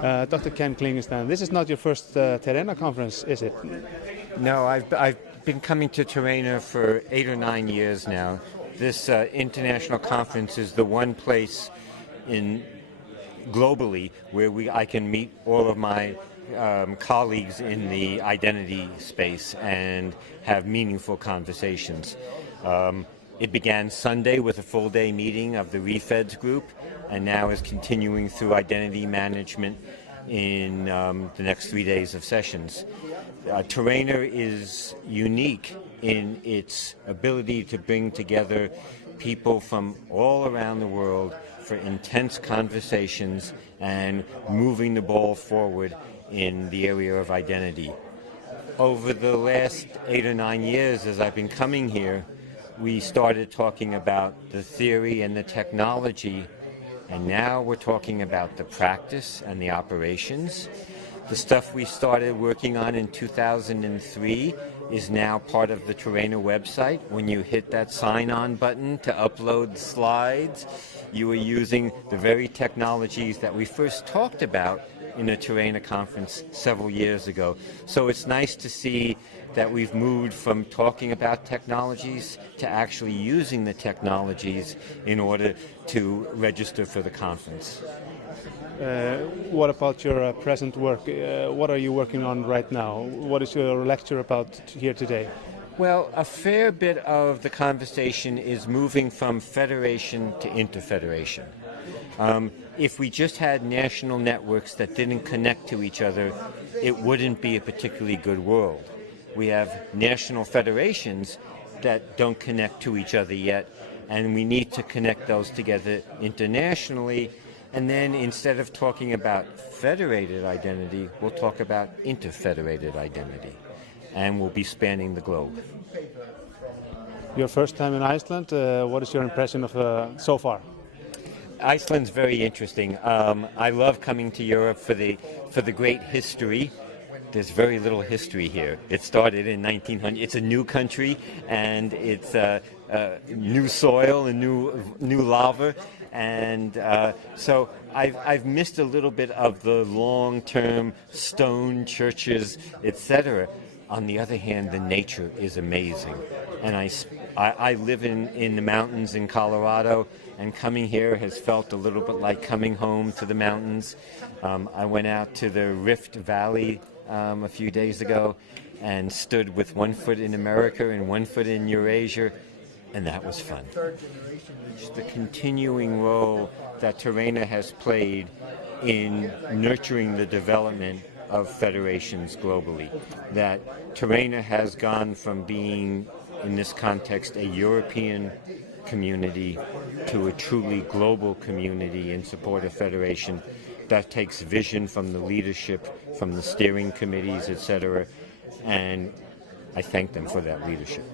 Dr. Ken Klingenstein, this is not your first Terena conference, is it? No, I've been coming to Terena for 8 or 9 years now. This international conference is the one place globally where I can meet all of my colleagues in the identity space and have meaningful conversations. It began Sunday with a full-day meeting of the ReFeds group, and now is continuing through identity management in the next 3 days of sessions. Terena is unique in its ability to bring together people from all around the world for intense conversations and moving the ball forward in the area of identity. Over the last 8 or 9 years, as I've been coming here, we started talking about the theory and the technology, and now we're talking about the practice and the operations. The stuff we started working on in 2003 is now part of the Terena website. When you hit that sign-on button to upload slides, you are using the very technologies that we first talked about in a Terena conference several years ago. So it's nice to see that we've moved from talking about technologies to actually using the technologies in order to register for the conference. What about your present work? What are you working on right now? What is your lecture about here today? Well, a fair bit of the conversation is moving from federation to interfederation. If we just had national networks that didn't connect to each other, it wouldn't be a particularly good world. We have national federations that don't connect to each other yet, and we need to connect those together internationally. And then instead of talking about federated identity, we'll talk about interfederated identity, and we'll be spanning the globe. Your first time in Iceland, what is your impression of so far? Iceland's very interesting. I love coming to Europe for the great history. There's very little history here. It started in 1900. It's a new country, and it's new soil and new lava, and so I've missed a little bit of the long-term stone churches, etc. On the other hand, the nature is amazing, and I live in the mountains in Colorado, and coming here has felt a little bit like coming home to the mountains. I went out to the Rift Valley a few days ago and stood with 1 foot in America and 1 foot in Eurasia, and that was fun. The continuing role that Terena has played in nurturing the development of federations globally. That Terena has gone from being, in this context, a European community to a truly global community in support of federation that takes vision from the leadership, from the steering committees, etc., and I thank them for that leadership.